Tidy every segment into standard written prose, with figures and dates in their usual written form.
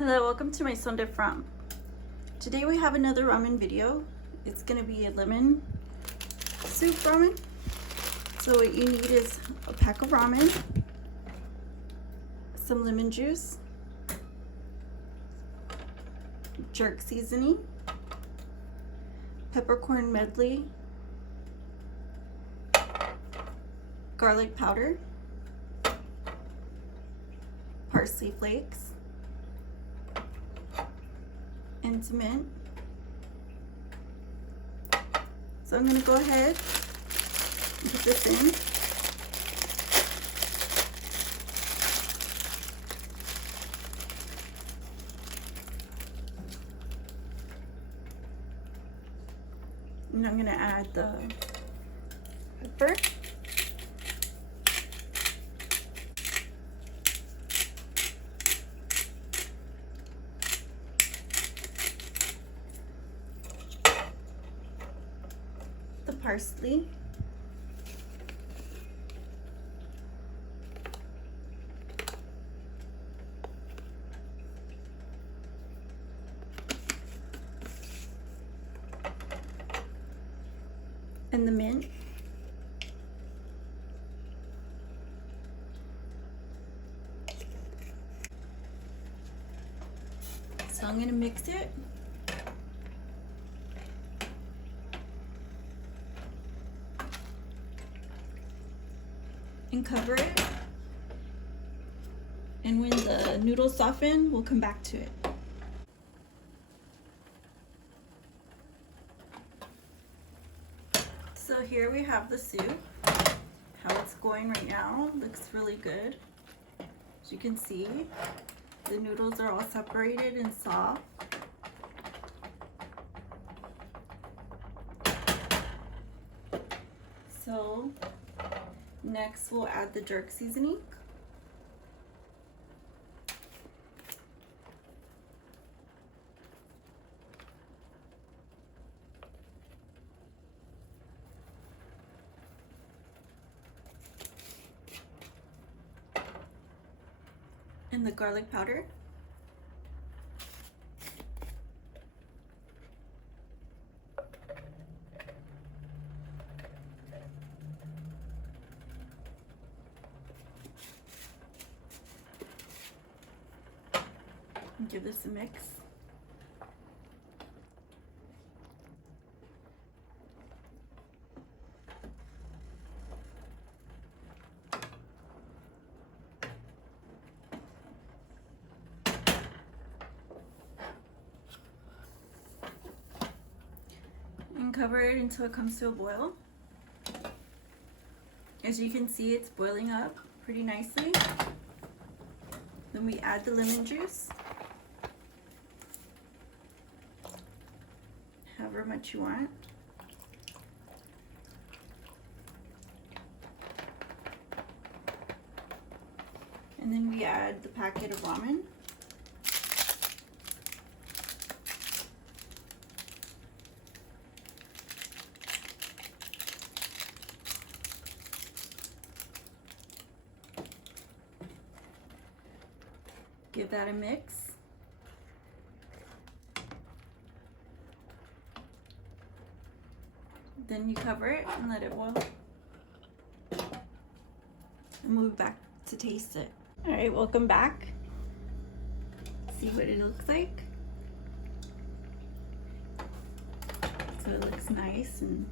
Hello, welcome to my Sunday From. Today we have another ramen video. It's gonna be a lemon soup ramen. So what you need is a pack of ramen, some lemon juice, jerk seasoning, peppercorn medley, garlic powder, parsley flakes, and some mint. So I'm going to go ahead and put this in. And I'm going to add the pepper. The parsley, and the mint. So I'm going to mix it. And cover it, and when the noodles soften, we'll come back to it. So here we have the soup, how it's going right now. Looks really good. As you can see, the noodles are all separated and soft. So next, we'll add the jerk seasoning. And the garlic powder. Give this a mix. And cover it until it comes to a boil. As you can see, it's boiling up pretty nicely. Then we add the lemon juice. However much you want. And then we add the packet of ramen. Give that a mix. Then you cover it and let it boil. And move back to taste it. All right, welcome back. See what it looks like. So it looks nice and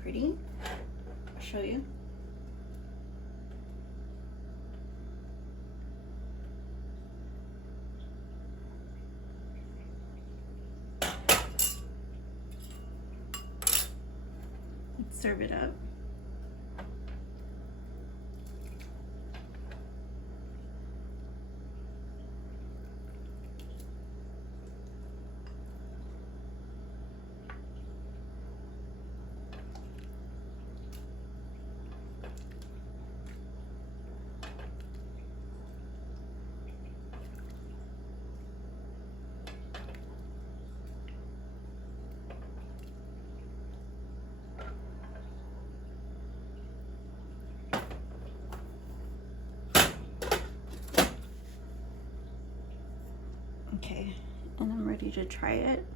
pretty. I'll show you. Serve it up. Okay, and I'm ready to try it.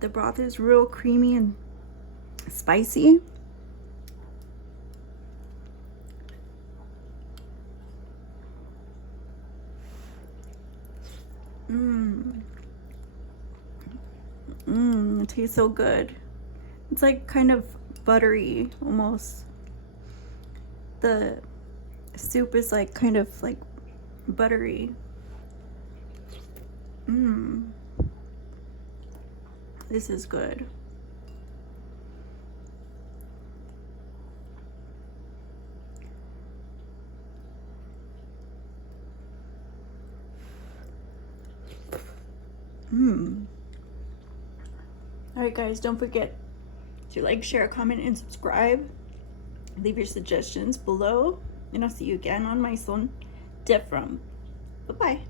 The broth is real creamy and spicy. It tastes so good. It's like kind of buttery almost. The soup is like kind of like buttery. This is good. Alright guys, don't forget to like, share, comment, and subscribe. Leave your suggestions below, and I'll see you again on my son different. Bye-bye.